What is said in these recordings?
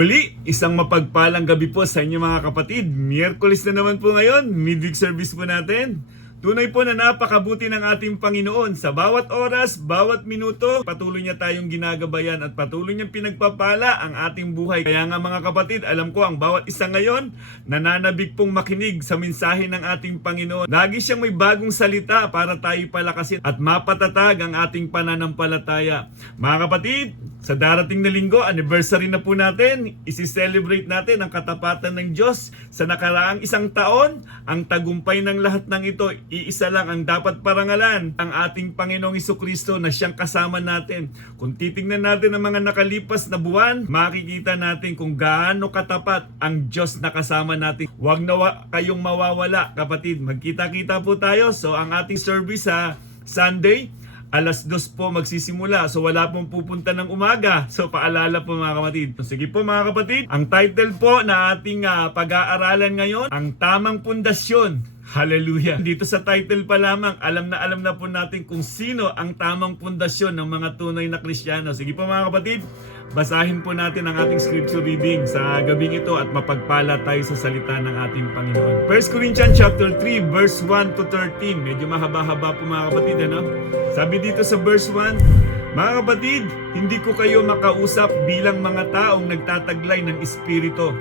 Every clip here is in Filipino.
Muli, isang mapagpalang gabi po sa inyo mga kapatid. Miyerkules na naman po ngayon, midweek service po natin. Tunay po na napakabuti ng ating Panginoon. Sa bawat oras, bawat minuto, patuloy niya tayong ginagabayan at patuloy niyang pinagpapala ang ating buhay. Kaya nga mga kapatid, alam ko ang bawat isa ngayon, nananabik pong makinig sa mensahe ng ating Panginoon. Lagi siyang may bagong salita para tayo palakasin at mapatatag ang ating pananampalataya. Mga kapatid, sa darating na linggo, anniversary na po natin, isi-celebrate natin ang katapatan ng Diyos sa nakaraang isang taon. Ang tagumpay ng lahat ng ito, iisa lang ang dapat parangalan, ang ating Panginoong Hesukristo na siyang kasama natin. Kung titingnan natin ang mga nakalipas na buwan, makikita natin kung gaano katapat ang Diyos na kasama natin. Huwag na kayong mawawala, kapatid. Magkita-kita po tayo. So ang ating service sa Sunday, alas 2 po magsisimula. So wala pong pupunta ng umaga. So paalala po mga kapatid. Sige po mga kapatid. Ang title po na ating pag-aaralan ngayon, ang tamang pundasyon. Hallelujah. Dito sa title pa lamang, alam na po natin kung sino ang tamang pundasyon ng mga tunay na Kristiyano. Sige po mga kapatid, basahin po natin ang ating scripture reading sa gabing ito at mapagpala tayo sa salita ng ating Panginoon. 1 Corinthians chapter 3 verse 1 to 13. Medyo mahaba-haba po mga kapatid, ano? Sabi dito sa verse 1, mga kapatid, hindi ko kayo makausap bilang mga taong nagtataglay ng espiritu.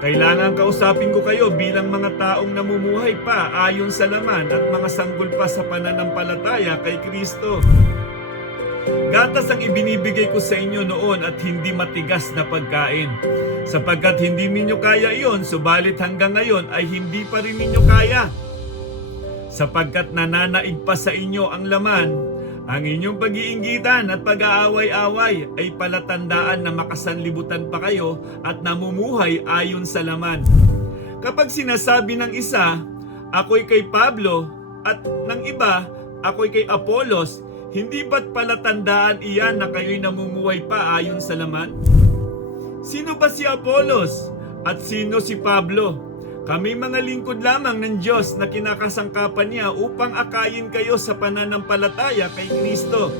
Kailangan kausapin ko kayo bilang mga taong namumuhay pa ayon sa laman at mga sanggol pa sa pananampalataya kay Kristo. Gatas ang ibinibigay ko sa inyo noon at hindi matigas na pagkain. Sapagkat hindi ninyo kaya iyon, subalit hanggang ngayon ay hindi pa rin ninyo kaya. Sapagkat nananaig pa sa inyo ang laman, ang inyong pag-iinggitan at pag-aaway-away ay palatandaan na makasanlibutan pa kayo at namumuhay ayon sa laman. Kapag sinasabi ng isa, ako'y kay Pablo, at ng iba, ako'y kay Apolos, hindi ba't palatandaan iyan na kayo'y namumuhay pa ayon sa laman? Sino ba si Apolos? At sino si Pablo? Kami mga lingkod lamang ng Diyos na kinakasangkapan niya upang akayin kayo sa pananampalataya kay Kristo.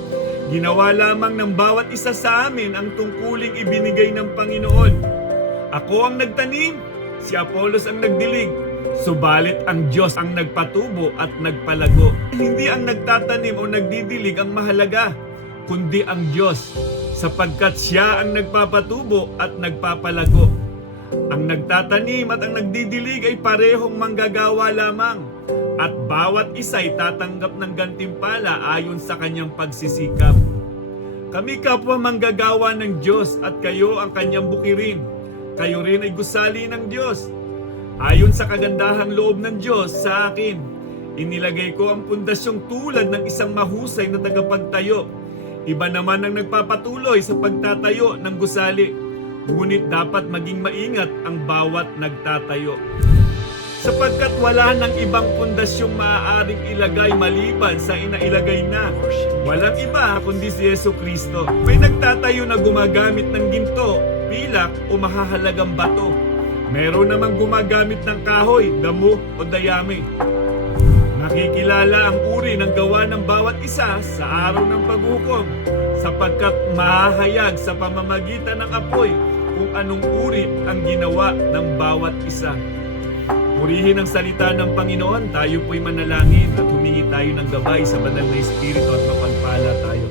Ginawa lamang ng bawat isa sa amin ang tungkuling ibinigay ng Panginoon. Ako ang nagtanim, si Apolos ang nagdilig, subalit ang Diyos ang nagpatubo at nagpalago. Hindi ang nagtatanim o nagdidilig ang mahalaga, kundi ang Diyos, sapagkat siya ang nagpapatubo at nagpapalago. Ang nagtatanim at ang nagdidilig ay parehong manggagawa lamang, at bawat isa'y tatanggap ng gantimpala ayon sa kanyang pagsisikap. Kami kapwa manggagawa ng Diyos at kayo ang kanyang bukirin. Kayo rin ay gusali ng Diyos. Ayon sa kagandahang loob ng Diyos sa akin, inilagay ko ang pundasyong tulad ng isang mahusay na tagapagtayo. Iba naman ang nagpapatuloy sa pagtatayo ng gusali. Ngunit dapat maging maingat ang bawat nagtatayo. Sapagkat wala nang ibang pundasyong maaaring ilagay maliban sa inailagay na. Walang iba kundi si Hesukristo. May nagtatayo na gumagamit ng ginto, pilak o mahahalagang bato. Meron namang gumagamit ng kahoy, damo o dayami. Nakikilala ang uri ng gawa ng bawat isa sa araw ng paghukom, sapagkat mahahayag sa pamamagitan ng apoy kung anong uri ang ginawa ng bawat isa. Purihin ang salita ng Panginoon, tayo po'y manalangin at humingi tayo ng gabay sa banal na Espiritu at mapagpala tayo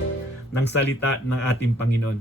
ng salita ng ating Panginoon.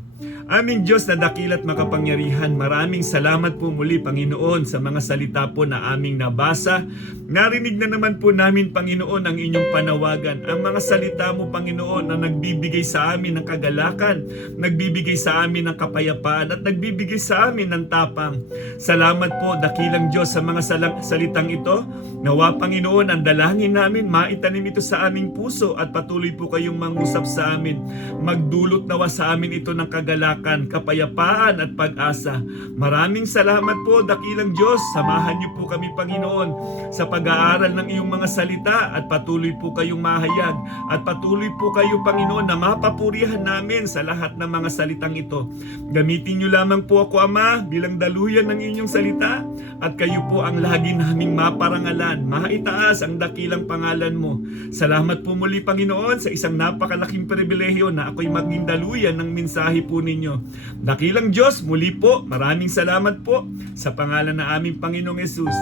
Aming Diyos na dakila't makapangyarihan, maraming salamat po muli Panginoon sa mga salita po na aming nabasa. Narinig na naman po namin Panginoon ang inyong panawagan, ang mga salita mo Panginoon na nagbibigay sa amin ng kagalakan, nagbibigay sa amin ng kapayapaan at nagbibigay sa amin ng tapang. Salamat po dakilang Diyos sa mga salitang ito. Nawa Panginoon ang dalangin namin, maitanim ito sa aming puso at patuloy po kayong mangusap sa amin. Magdulot nawa sa amin ito ng kagalakan, kapayapaan at pag-asa. Maraming salamat po dakilang Diyos. Samahan niyo po kami Panginoon sa pag-aaral ng iyong mga salita at patuloy po kayong mahayag at patuloy po kayo Panginoon na mapapurihan namin sa lahat ng mga salitang ito. Gamitin niyo lamang po ako Ama bilang daluyan ng inyong salita at kayo po ang lagi naming maparangalan. Maitaas ang dakilang pangalan mo. Salamat po muli Panginoon sa isang napakalaking pribilehyo na ako'y maging daluyan ng mensahe po ninyo. inyo. Dakilang Diyos, muli po, maraming salamat po sa pangalan ng aming Panginoong Yesus.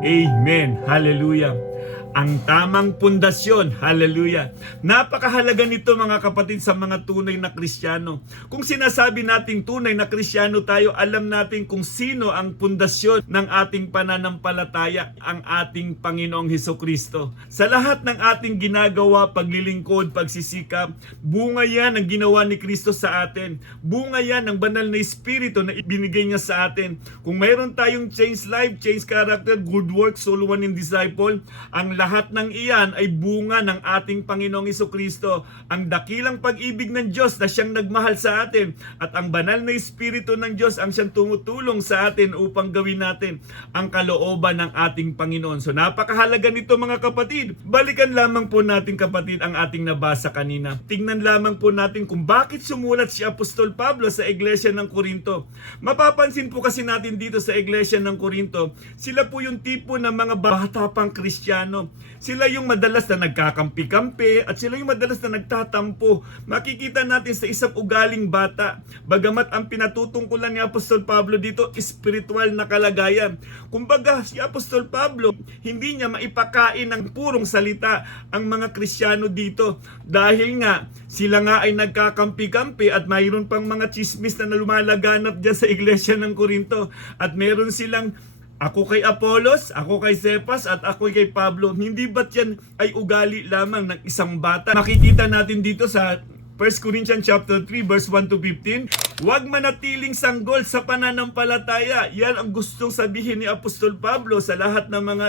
Amen. Hallelujah. Ang tamang pundasyon. Hallelujah. Napakahalaga nito mga kapatid sa mga tunay na Kristiyano. Kung sinasabi nating tunay na Kristiyano tayo, alam natin kung sino ang pundasyon ng ating pananampalataya, ang ating Panginoong Hesukristo. Sa lahat ng ating ginagawa, paglilingkod, pagsisikap, bunga yan ang ginawa ni Kristo sa atin. Bunga yan ng banal na Espiritu na ibinigay niya sa atin. Kung mayroon tayong change life, change character, good works, soul one and disciple, ang lahat ng iyan ay bunga ng ating Panginoong Hesukristo. Ang dakilang pag-ibig ng Diyos na siyang nagmahal sa atin at ang banal na Espiritu ng Diyos ang siyang tumutulong sa atin upang gawin natin ang kalooban ng ating Panginoon. So napakahalaga nito mga kapatid. Balikan lamang po natin kapatid ang ating nabasa kanina. Tingnan lamang po natin kung bakit sumulat si Apostol Pablo sa Iglesia ng Corinto. Mapapansin po kasi natin dito sa Iglesia ng Corinto, sila po yung tipo ng mga bata pang Kristiyano. Sila yung madalas na nagkakampi-kampi at sila yung madalas na nagtatampo. Makikita natin sa isang ugaling bata. Bagamat ang pinatutungkulan ni Apostol Pablo dito, spiritual na kalagayan. Kumbaga, si Apostol Pablo, hindi niya maipakain ng purong salita ang mga Kristiyano dito. Dahil nga, sila nga ay nagkakampi-kampi at mayroon pang mga chismis na lumalaganap dyan sa Iglesia ng Corinto. At meron silang ako kay Apolos, ako kay Cephas, at ako kay Pablo. Hindi ba't yan ay ugali lamang ng isang bata? Makikita natin dito sa 1 Corinthians chapter 3 verse 1 to 15. Huwag manatiling sanggol sa pananampalataya. Yan ang gustong sabihin ni Apostol Pablo sa lahat ng mga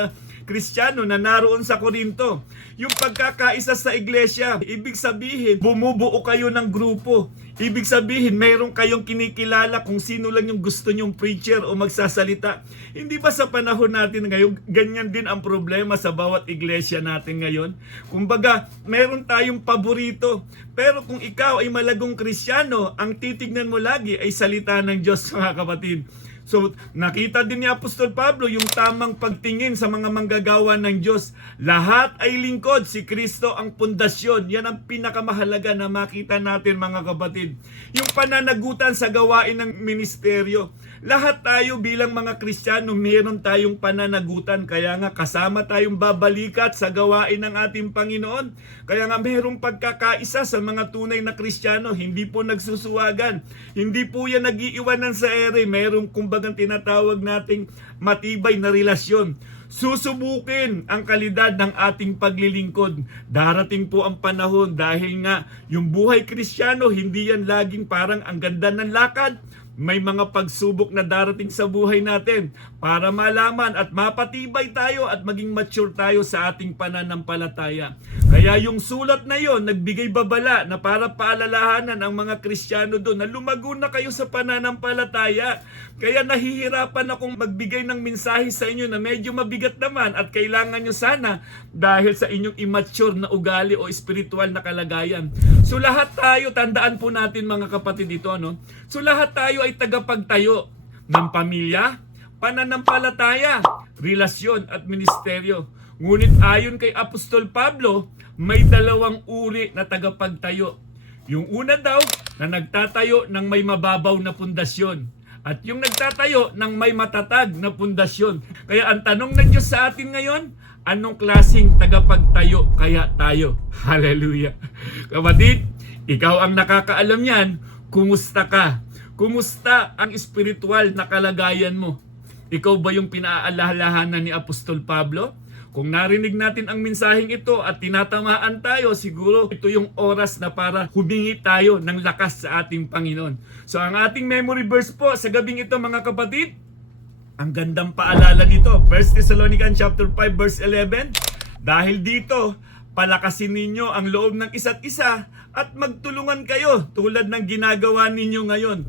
Kristiyano na naroon sa Corinto. Yung pagkakaisa sa iglesia, ibig sabihin, bumubuo kayo ng grupo. Ibig sabihin, mayroon kayong kinikilala kung sino lang yung gusto nyong preacher o magsasalita. Hindi ba sa panahon natin ngayon, ganyan din ang problema sa bawat iglesia natin ngayon? Kumbaga, mayroon tayong paborito. Pero kung ikaw ay malagong Kristiyano, ang titignan mo lagi ay salita ng Diyos, mga kapatid. So, nakita din ni Apostol Pablo yung tamang pagtingin sa mga manggagawa ng Diyos. Lahat ay lingkod, si Kristo ang pundasyon. Yan ang pinakamahalaga na makita natin mga kapatid. Yung pananagutan sa gawain ng ministeryo. Lahat tayo bilang mga Kristiyano, meron tayong pananagutan. Kaya nga kasama tayong babalikat sa gawain ng ating Panginoon. Kaya nga mayroong pagkakaisa sa mga tunay na Kristiyano. Hindi po nagsusuwagan. Hindi po yan nagiiwanan sa ere. Mayroong kumbagang tinatawag nating matibay na relasyon. Susubukin ang kalidad ng ating paglilingkod. Darating po ang panahon dahil nga yung buhay Kristiyano, hindi yan laging parang ang ganda ng lakad. May mga pagsubok na darating sa buhay natin para malaman at mapatibay tayo at maging mature tayo sa ating pananampalataya. Kaya yung sulat na yon nagbigay babala na para paalalahanan ang mga Kristiyano doon na lumago na kayo sa pananampalataya. Kaya nahihirapan akong magbigay ng mensahe sa inyo na medyo mabigat naman at kailangan nyo sana dahil sa inyong immature na ugali o spiritual na kalagayan. So lahat tayo, tandaan po natin mga kapatid ito, no? So lahat tayo ay tagapagtayo ng pamilya, pananampalataya, relasyon at ministeryo. Ngunit ayon kay Apostol Pablo, may dalawang uri na tagapagtayo. Yung una daw na nagtatayo ng may mababaw na pundasyon. At yung nagtatayo ng may matatag na pundasyon. Kaya ang tanong ng Diyos sa atin ngayon, anong klaseng tagapagtayo kaya tayo? Hallelujah! Kapatid, ikaw ang nakakaalam yan. Kumusta ka? Kumusta ang espiritual na kalagayan mo? Ikaw ba yung pinaalalahanan ni Apostol Pablo? Kung narinig natin ang mensaheng ito at tinatamaan tayo, siguro ito yung oras na para humingi tayo ng lakas sa ating Panginoon. So ang ating memory verse po sa gabing ito mga kapatid, ang gandang paalala nito, 1 Thessalonians chapter 5 verse 11, dahil dito, palakasin ninyo ang loob ng isa't isa at magtulungan kayo tulad ng ginagawa ninyo ngayon.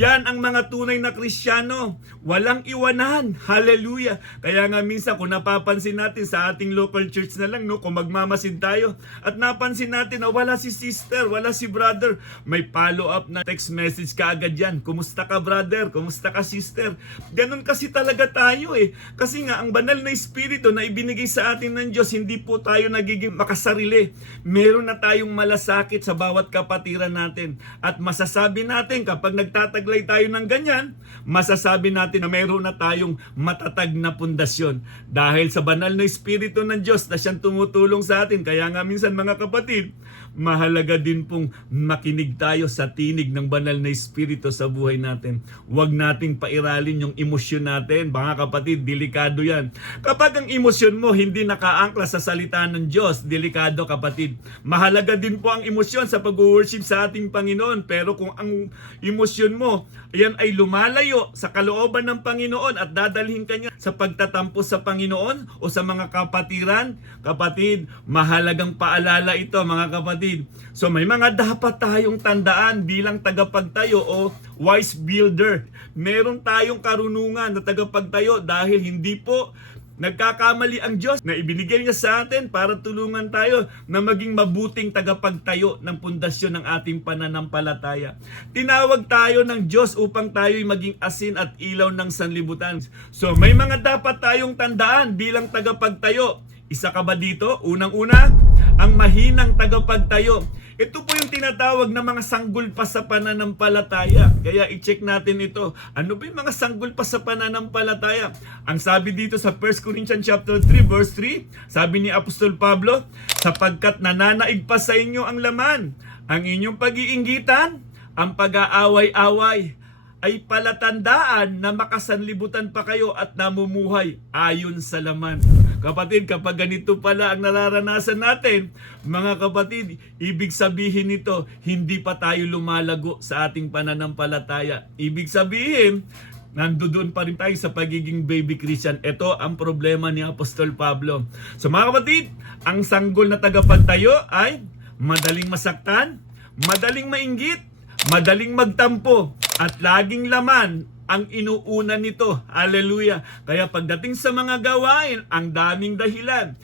Yan ang mga tunay na Kristiyano. Walang iwanan. Hallelujah. Kaya nga minsan kung napapansin natin sa ating local church na lang, no, kung magmamasid tayo at napansin natin na wala si sister, wala si brother, may follow up na text message ka agad yan. Kumusta ka brother? Kumusta ka sister? Ganun kasi talaga tayo eh. Kasi nga ang banal na espiritu na ibinigay sa atin ng Diyos, hindi po tayo nagiging makasarili. Meron na tayong malasakit sa bawat kapatiran natin. At masasabi natin kapag nagtataglay tayo ng ganyan, masasabi natin na meron na tayong matatag na pundasyon. Dahil sa banal na espiritu ng Diyos na siyang tumutulong sa atin. Kaya nga minsan mga kapatid, mahalaga din pong makinig tayo sa tinig ng banal na espiritu sa buhay natin. Huwag nating pairalin yung emosyon natin. Mga kapatid, delikado yan. Kapag ang emosyon mo hindi nakaangkla sa salita ng Diyos, delikado kapatid. Mahalaga din po ang emosyon sa pag-worship sa ating Panginoon. Pero kung ang emosyon mo, yan ay lumalayo sa kalooban ng Panginoon at dadalhin ka niya sa pagtatampo sa Panginoon o sa mga kapatiran, kapatid, mahalagang paalala ito mga kapatid. So may mga dapat tayong tandaan bilang tagapagtayo o wise builder. Meron tayong karunungan na tagapagtayo dahil hindi po nagkakamali ang Diyos na ibinigay niya sa atin para tulungan tayo na maging mabuting tagapagtayo ng pundasyon ng ating pananampalataya. Tinawag tayo ng Diyos upang tayo'y maging asin at ilaw ng sanlibutan. So may mga dapat tayong tandaan bilang tagapagtayo. Isa ka ba dito? Unang-una, ang mahinang tagapagtayo. Ito po yung tinatawag na mga sanggol pa sa pananampalataya. Kaya i-check natin ito. Ano ba yung mga sanggol pa sa pananampalataya? Ang sabi dito sa 1 Corinthians chapter 3 verse 3, sabi ni Apostol Pablo, sapagkat nananaig pa sa inyo ang laman, ang inyong pag-iinggitan, ang pag-aaway-away, ay palatandaan na makasanlibutan pa kayo at namumuhay ayon sa laman. Kapatid, kapag ganito pala ang nararanasan natin, mga kapatid, ibig sabihin nito, hindi pa tayo lumalago sa ating pananampalataya. Ibig sabihin, nandoon pa rin tayo sa pagiging baby Christian. Ito ang problema ni Apostol Pablo. So mga kapatid, ang sanggol na tagapagtayo ay madaling masaktan, madaling mainggit, madaling magtampo, at laging laman ang inuuna nito. Hallelujah. Kaya pagdating sa mga gawain, ang daming dahilan.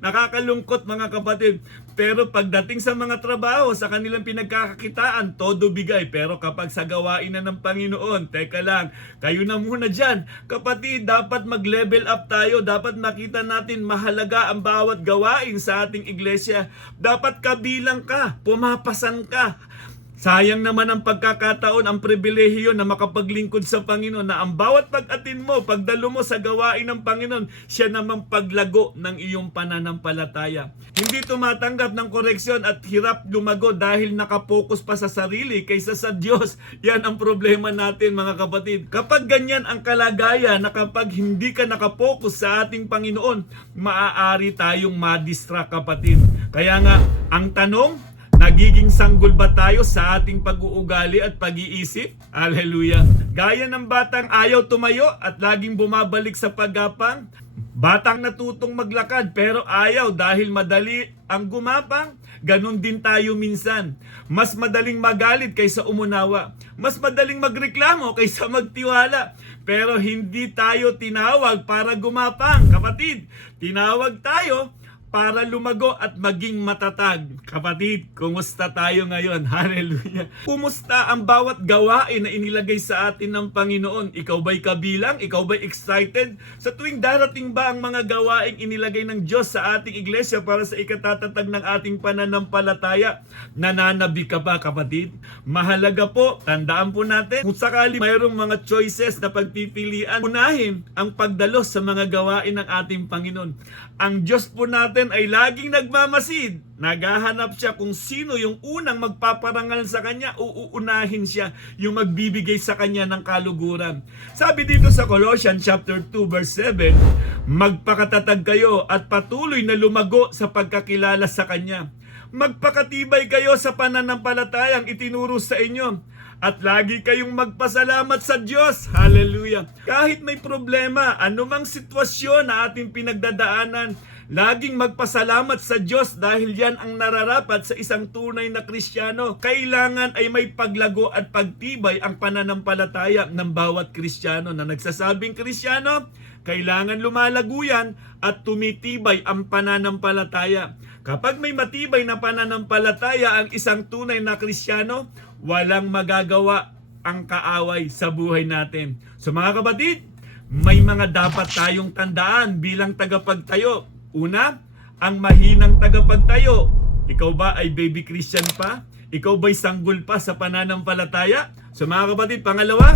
Nakakalungkot mga kapatid. Pero pagdating sa mga trabaho, sa kanilang pinagkakakitaan, todo bigay. Pero kapag sa gawain na ng Panginoon, teka lang, kayo na muna dyan. Kapatid, dapat mag-level up tayo. Dapat makita natin mahalaga ang bawat gawain sa ating iglesia. Dapat kabilang ka, pumapasan ka. Sayang naman ang pagkakataon, ang pribilehiyo na makapaglingkod sa Panginoon, na ang bawat pag-atin mo, pagdalo mo sa gawain ng Panginoon, siya namang paglago ng iyong pananampalataya. Hindi tumatanggap ng koreksyon at hirap lumago dahil nakapokus pa sa sarili kaysa sa Diyos. Yan ang problema natin mga kapatid. Kapag ganyan ang kalagayan, na kapag hindi ka nakapokus sa ating Panginoon, maaari tayong madistract kapatid. Kaya nga, ang tanong, nagiging sanggol ba tayo sa ating pag-uugali at pag-iisip? Hallelujah. Gaya ng batang ayaw tumayo at laging bumabalik sa paggapang. Batang natutong maglakad pero ayaw dahil madali ang gumapang. Ganon din tayo minsan. Mas madaling magalit kaysa umunawa. Mas madaling magreklamo kaysa magtiwala. Pero hindi tayo tinawag para gumapang. Kapatid, tinawag tayo para lumago at maging matatag. Kapatid, kumusta tayo ngayon? Hallelujah. Kumusta ang bawat gawain na inilagay sa atin ng Panginoon? Ikaw ba'y kabilang? Ikaw ba'y excited? Sa tuwing darating ba ang mga gawain inilagay ng Diyos sa ating iglesia para sa ikatatatag ng ating pananampalataya? Nananabi ka ba, kapatid? Mahalaga po, tandaan po natin, kung sakali mayroong mga choices na pagpipilian, unahin ang pagdalo sa mga gawain ng ating Panginoon. Ang Diyos po natin ay laging nagmamasid. Naghahanap siya kung sino yung unang magpaparangal sa kanya, uuunahin siya yung magbibigay sa kanya ng kaluguran. Sabi dito sa Colossians chapter 2 verse 7, magpakatatag kayo at patuloy na lumago sa pagkakilala sa kanya. Magpakatibay kayo sa pananampalatayang itinuro sa inyo. At lagi kayong magpasalamat sa Diyos. Hallelujah. Kahit may problema, anumang sitwasyon na ating pinagdadaanan, Laging magpasalamat sa Diyos dahil yan ang nararapat sa isang tunay na Kristiyano. Kailangan ay may paglago at pagtibay ang pananampalataya ng bawat Kristiyano na nagsasabing Kristiyano. Kailangan lumalago yan at tumitibay ang pananampalataya. Kapag may matibay na pananampalataya ang isang tunay na Kristiyano, walang magagawa ang kaaway sa buhay natin. So mga kapatid, may mga dapat tayong tandaan bilang tagapagtayo. Una, ang mahinang tagapagtayo. Ikaw ba ay baby Christian pa? Ikaw ba'y sanggol pa sa pananampalataya? So mga kapatid, pangalawa,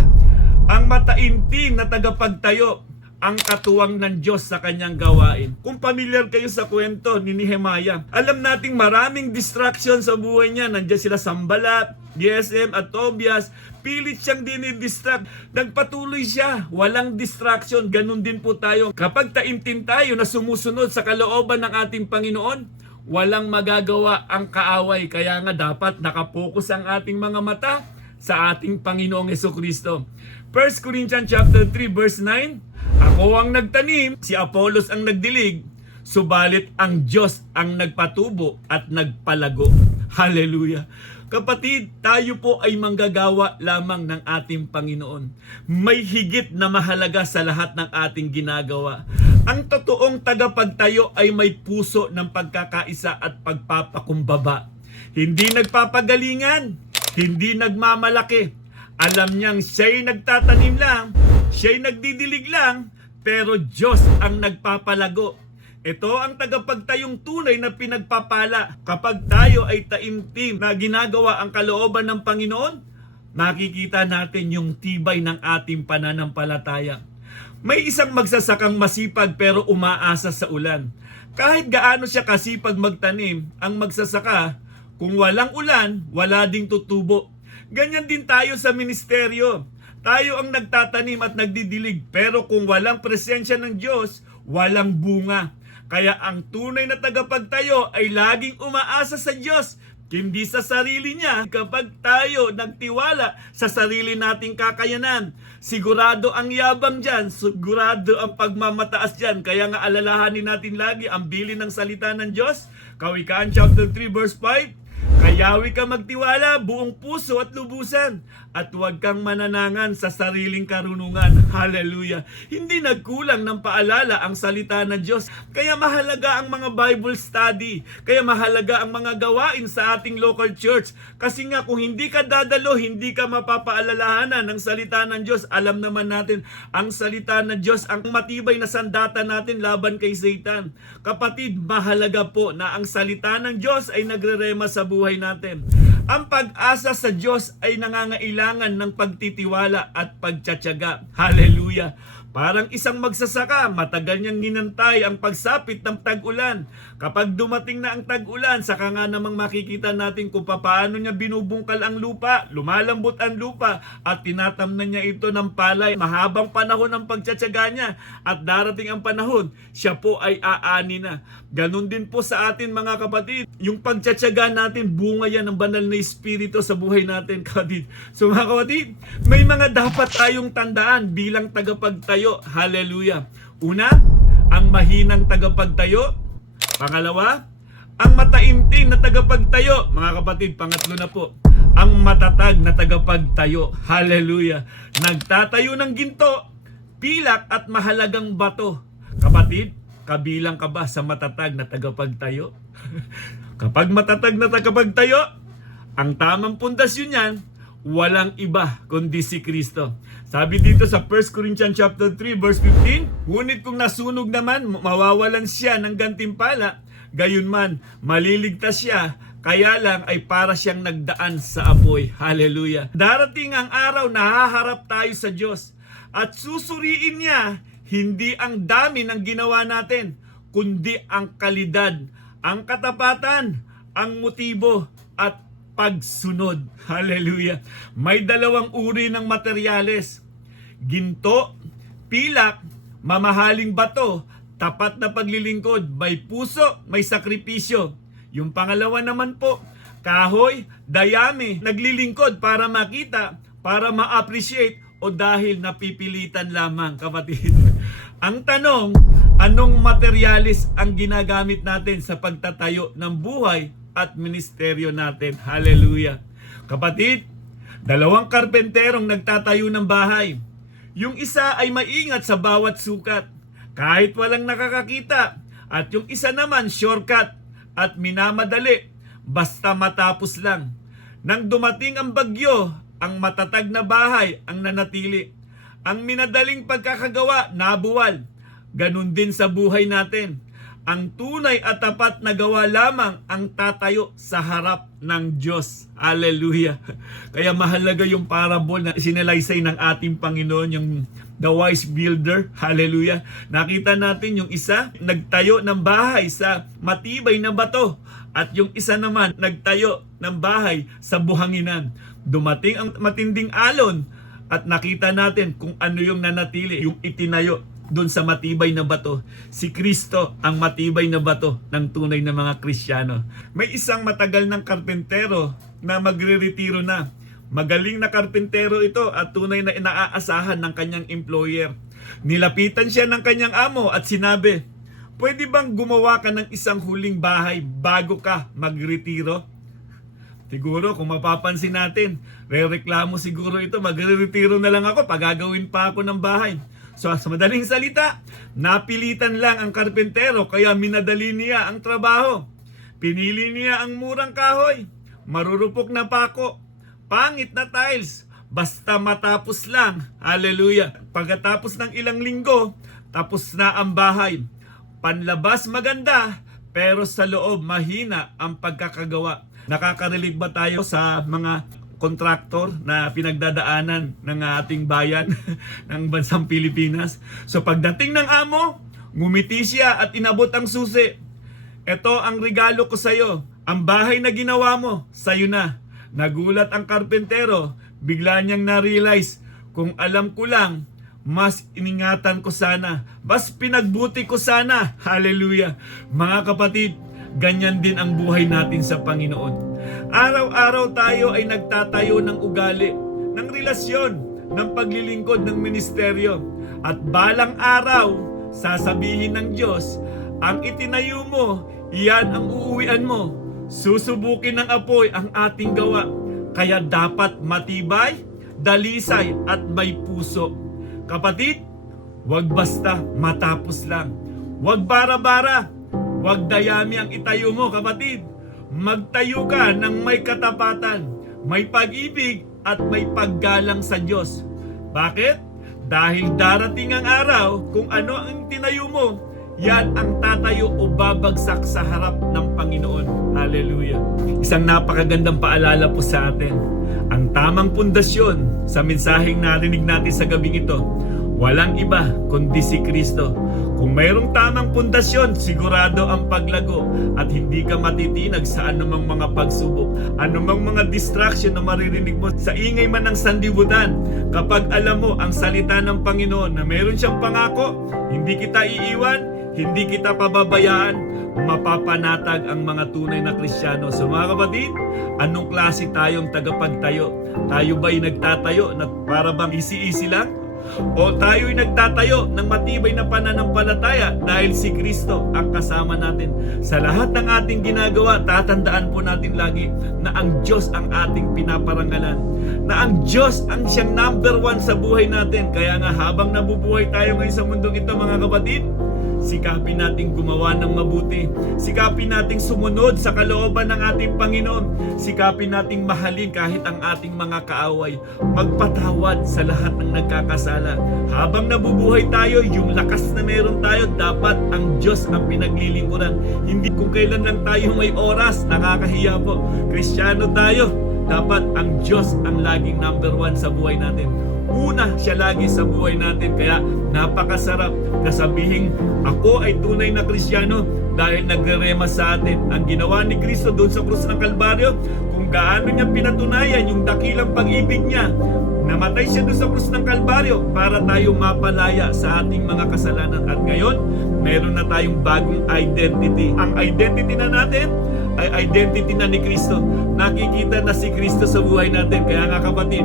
ang mataimtim na tagapagtayo, ang katuwang ng Diyos sa kanyang gawain. Kung familiar kayo sa kwento ni Nehemiah, alam nating maraming distraction sa buhay niya. Nandiyan sila Sanballat, Gesem at Tobias. Pilit siyang dinidistract. Nagpatuloy siya. Walang distraction. Ganun din po tayo. Kapag taimtim tayo na sumusunod sa kalooban ng ating Panginoon, walang magagawa ang kaaway. Kaya nga dapat nakapokus ang ating mga mata sa ating Panginoong Jesucristo. 1 Corinthians chapter 3 verse 9, ako ang nagtanim, si Apollos ang nagdilig, subalit ang Diyos ang nagpatubo at nagpalago. Hallelujah! Kapatid, tayo po ay manggagawa lamang ng ating Panginoon. May higit na mahalaga sa lahat ng ating ginagawa. Ang totoong tagapagtayo ay may puso ng pagkakaisa at pagpapakumbaba. Hindi nagpapagalingan, hindi nagmamalaki. Alam niyang siya'y nagtatanim lang, siya'y nagdidilig lang, pero Diyos ang nagpapalago. Ito ang tagapagtayong tunay na pinagpapala. Kapag tayo ay taimtim na ginagawa ang kalooban ng Panginoon, makikita natin yung tibay ng ating pananampalataya. May isang magsasakang masipag pero umaasa sa ulan. Kahit gaano siya kasipag magtanim, ang magsasaka, kung walang ulan, wala ding tutubo. Ganyan din tayo sa ministeryo. Tayo ang nagtatanim at nagdidilig, pero kung walang presensya ng Diyos, walang bunga. Kaya ang tunay na tagapagtayo ay laging umaasa sa Diyos, hindi sa sarili niya. Kapag tayo nagtiwala sa sarili nating kakayanan, sigurado ang yabang dyan, sigurado ang pagmamataas dyan. Kaya nga alalahanin natin lagi ang bilin ng salita ng Diyos. Kawikaan chapter 3 verse 5, kayawi ka magtiwala buong puso at lubusan at huwag kang mananangan sa sariling karunungan. Hallelujah! Hindi nagkulang ng paalala ang salita ng Diyos. Kaya mahalaga ang mga Bible study. Kaya mahalaga ang mga gawain sa ating local church. Kasi nga kung hindi ka dadalo, hindi ka mapapaalalahanan ng salita ng Diyos. Alam naman natin, ang salita ng Diyos ang matibay na sandata natin laban kay Satan. Kapatid, mahalaga po na ang salita ng Diyos ay nagrerema sa buhay natin. Ang pag-asa sa Diyos ay nangangailangan ng pagtitiwala at pagtsatsaga. Hallelujah! Parang isang magsasaka, matagal niyang ginantay ang pagsapit ng tag-ulan. Kapag dumating na ang tag-ulan, saka nga namang makikita natin kung paano niya binubungkal ang lupa, lumalambot ang lupa, at tinatamnan niya ito ng palay. Mahabang panahon ang pagtsatsaga niya, at darating ang panahon, siya po ay aani na. Ganon din po sa atin mga kapatid. Yung pagtsatsaga natin, bunga yan ng banal na Espiritu sa buhay natin, kapatid. So mga kapatid, may mga dapat tayong tandaan bilang tagapagtayo. Hallelujah! Una, ang mahinang tagapagtayo. Pangalawa, ang mataimtim na tagapagtayo. Mga kapatid, pangatlo na po, ang matatag na tagapagtayo. Hallelujah! Nagtatayo ng ginto, pilak at mahalagang bato. Kapatid, kabilang ka ba sa matatag na tagapagtayo? Kapag matatag na tagapagtayo, ang tamang pundasyon niyan, walang iba kundi si Kristo. Sabi dito sa 1 Corinthians chapter 3 verse 15, ngunit kung nasunog naman, mawawalan siya ng gantimpala, gayunman maliligtas siya, kaya lang ay para siyang nagdaan sa apoy. Hallelujah! Darating ang araw na haharap tayo sa Diyos at susuriin niya hindi ang dami ng ginawa natin, kundi ang kalidad, ang katapatan, ang motibo at pagsunod. Hallelujah! May dalawang uri ng materyales. Ginto, pilak, mamahaling bato, tapat na paglilingkod, may puso, may sakripisyo. Yung pangalawa naman po, kahoy, dayami, naglilingkod para makita, para ma-appreciate, o dahil napipilitan lamang, kapatid. Ang tanong, Anong materyales ang ginagamit natin sa pagtatayo ng buhay at ministeryo natin? Hallelujah! Kapatid, dalawang karpenterong nagtatayo ng bahay. Yung isa ay maingat sa bawat sukat, kahit walang nakakakita. At yung isa naman shortcut at minamadali, basta matapos lang. Nang dumating ang bagyo, ang matatag na bahay ang nanatili. Ang minadaling pagkakagawa, nabuwal. Ganun din sa buhay natin. Ang tunay at tapat na gawa lamang ang tatayo sa harap ng Diyos. Hallelujah! Kaya mahalaga yung parable na sinalaysay ng ating Panginoon, yung the wise builder. Hallelujah! Nakita natin yung isa, nagtayo ng bahay sa matibay na bato. At yung isa naman, nagtayo ng bahay sa buhanginan. Dumating ang matinding alon at nakita natin kung ano yung nanatili, yung itinayo doon sa matibay na bato. Si Kristo ang matibay na bato ng tunay na mga Kristiyano. May isang matagal ng karpentero na magre-retiro na. Magaling na karpentero ito at tunay na inaaasahan ng kanyang employer. Nilapitan siya ng kanyang amo at sinabi, "Pwede bang gumawa ka ng isang huling bahay bago ka magretiro?" Siguro kung mapapansin natin, rereklamo siguro ito, magre-retiro na lang ako, pagagawin pa ako ng bahay. So sa madaling salita, napilitan lang ang karpentero kaya minadali niya ang trabaho. Pinili niya ang murang kahoy, marurupok na pako, pangit na tiles, basta matapos lang. Hallelujah! Pagkatapos ng ilang linggo, tapos na ang bahay. Panlabas maganda, pero sa loob mahina ang pagkakagawa. Nakaka-relate ba tayo sa mga kontraktor na pinagdadaanan ng ating bayan ng bansang Pilipinas? So pagdating ng amo, ngumiti siya at inabot ang susi. "Ito ang regalo ko sa iyo. Ang bahay na ginawa mo, sa'yo na." Nagulat ang karpentero. Bigla niyang na-realize, kung alam ko lang, mas iningatan ko sana. Mas pinagbuti ko sana. Hallelujah! Mga kapatid, ganyan din ang buhay natin sa Panginoon. Araw-araw tayo ay nagtatayo ng ugali, ng relasyon, ng paglilingkod ng ministeryo. At balang araw, sasabihin ng Diyos, ang itinayo mo, iyan ang uuwian mo. Susubukin ng apoy ang ating gawa. Kaya dapat matibay, dalisay at may puso. Kapatid, wag basta matapos lang. Wag bara-bara. Wag dayami ang itayo mo, kapatid. Magtayo ka ng may katapatan, may pag-ibig at may paggalang sa Diyos. Bakit? Dahil darating ang araw, kung ano ang tinayo mo, yan ang tatayo o babagsak sa harap ng Panginoon. Hallelujah! Isang napakagandang paalala po sa atin. Ang tamang pundasyon sa mensaheng narinig natin sa gabing ito, walang iba kundi si Kristo. Kung mayroong tamang pundasyon, sigurado ang paglago at hindi ka matitinag sa anumang mga pagsubok, anumang mga distraction na maririnig mo sa ingay man ng sanlibutan. Kapag alam mo ang salita ng Panginoon na mayroon siyang pangako, hindi kita iiwan, hindi kita pababayaan, mapapanatag ang mga tunay na Kristiyano. So mga kapatid, anong klase tayong tagapagtayo? Tayo ba'y nagtatayo na para bang easy-easy lang? O tayo'y nagtatayo ng matibay na pananampalataya dahil si Kristo ang kasama natin? Sa lahat ng ating ginagawa, tatandaan po natin lagi na ang Diyos ang ating pinaparangalan, na ang Diyos ang siyang number one sa buhay natin. Kaya nga habang nabubuhay tayo ngayon sa mundong ito, mga kapatid, sikapin nating gumawa ng mabuti. Sikapin nating sumunod sa kalooban ng ating Panginoon. Sikapin nating mahalin kahit ang ating mga kaaway. Magpatawad sa lahat ng nagkakasala. Habang nabubuhay tayo, yung lakas na meron tayo, dapat ang Diyos ang pinaglilingkuran. Hindi kung kailan lang tayo may oras, nakakahiya po. Kristiyano tayo, dapat ang Diyos ang laging number one sa buhay natin. Una siya lagi sa buhay natin. Kaya napakasarap na sabihin, ako ay tunay na Kristiyano dahil nagre-rema sa atin ang ginawa ni Kristo doon sa krus ng Kalbaryo, kung gaano niya pinatunayan yung dakilang pag-ibig niya. Namatay siya doon sa krus ng Kalbaryo para tayo mapalaya sa ating mga kasalanan. At ngayon, meron na tayong bagong identity. Ang identity na natin ay identity na ni Kristo. Nakikita na si Kristo sa buhay natin. Kaya nga kapatid,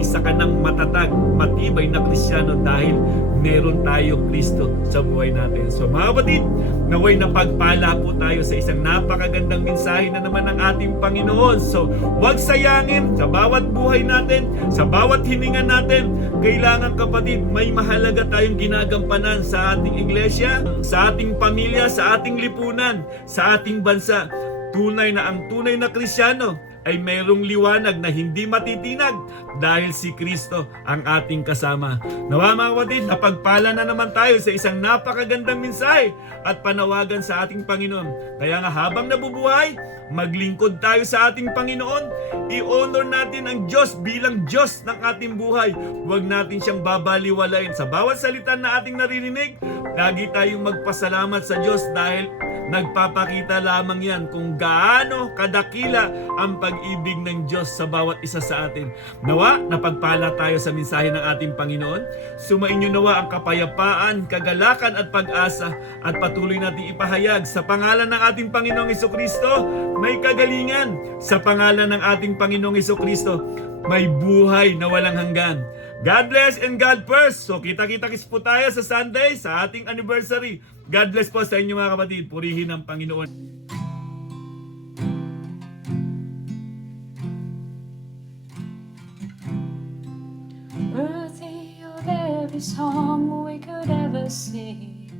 isa ka ng matatag, matibay na Kristiyano dahil meron tayong Kristo sa buhay natin. So mga kapatid, naway napagpala po tayo sa isang napakagandang mensahe na naman ng ating Panginoon. So huwag sayangin sa bawat buhay natin, sa bawat hininga natin. Kailangan kapatid, may mahalaga tayong ginagampanan sa ating iglesia, sa ating pamilya, sa ating lipunan, sa ating bansa. Ang tunay na Kristiyano ay mayroong liwanag na hindi matitinag dahil si Kristo ang ating kasama. Nawa mga kapatid, napagpala na naman tayo sa isang napakagandang mensahe at panawagan sa ating Panginoon. Kaya nga habang nabubuhay, maglingkod tayo sa ating Panginoon. I-honor natin ang Diyos bilang Diyos ng ating buhay. Huwag natin siyang babaliwalain. Sa bawat salita na ating naririnig, lagi tayong magpasalamat sa Diyos dahil nagpapakita lamang yan kung gaano kadakila ang pag-ibig ng Diyos sa bawat isa sa atin. Nawa, napagpala tayo sa mensahe ng ating Panginoon. Sumainyo nawa ang kapayapaan, kagalakan at pag-asa at patuloy nating ipahayag sa pangalan ng ating Panginoong Hesukristo, may kagalingan. Sa pangalan ng ating Panginoong Hesukristo, may buhay na walang hanggan. God bless and God first. So kita-kita-kits po tayo sa Sunday, sa ating anniversary. God bless po sa inyo mga kapatid. Purihin ang Panginoon. Worthy of every song we could ever sing,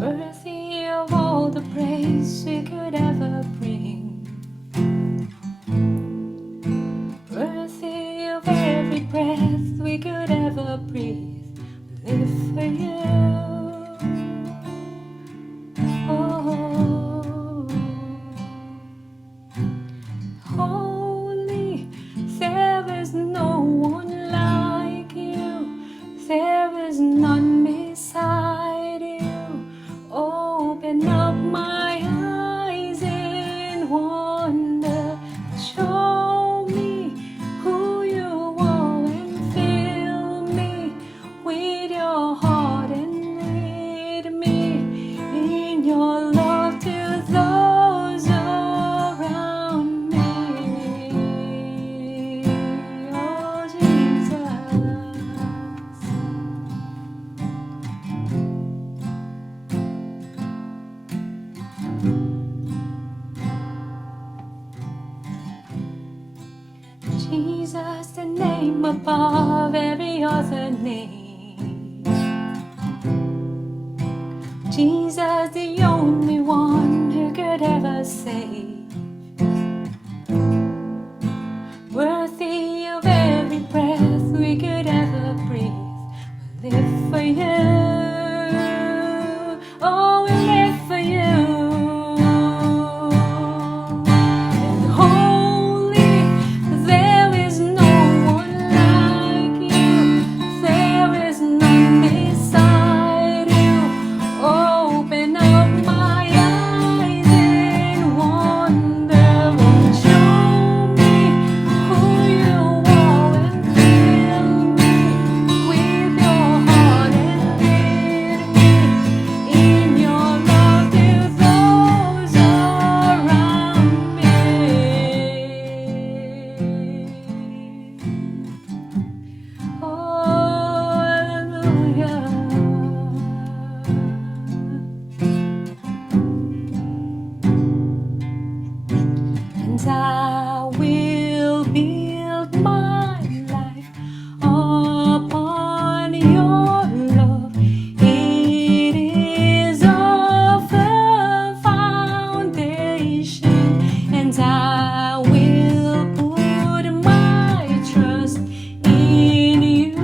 worthy of all the praise we could ever bring, worthy of every breath we could ever breathe. Live for you. Oh, holy, there is no one like you. There is none beside you. Open up my eyes in wonder. Show me who you are and fill me with your heart and lead me in your love to those around me. Oh Jesus, Jesus, the name above every other name. Jesus, the only one who could ever save. Worthy of every breath we could ever breathe. We live for you. Oh, we live for you. And holy, there is no one like you. There is none beside you. Open up my eyes in wonder and show me who you are and fill me with your heart and lead me in your love to those around me. And I will build my life upon your love. It is a firm foundation, and I will put my trust in you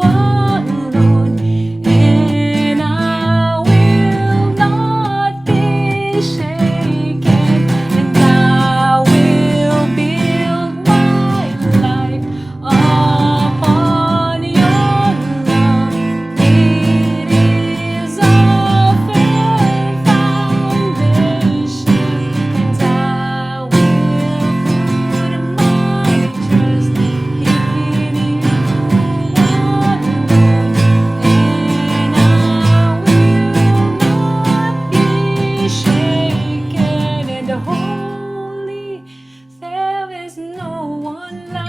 alone, and I will not be shaken. And I will build my life upon your love. It is a firm foundation, and I will put my trust in you alone, and I will not be shaken. And holy, there is no one life.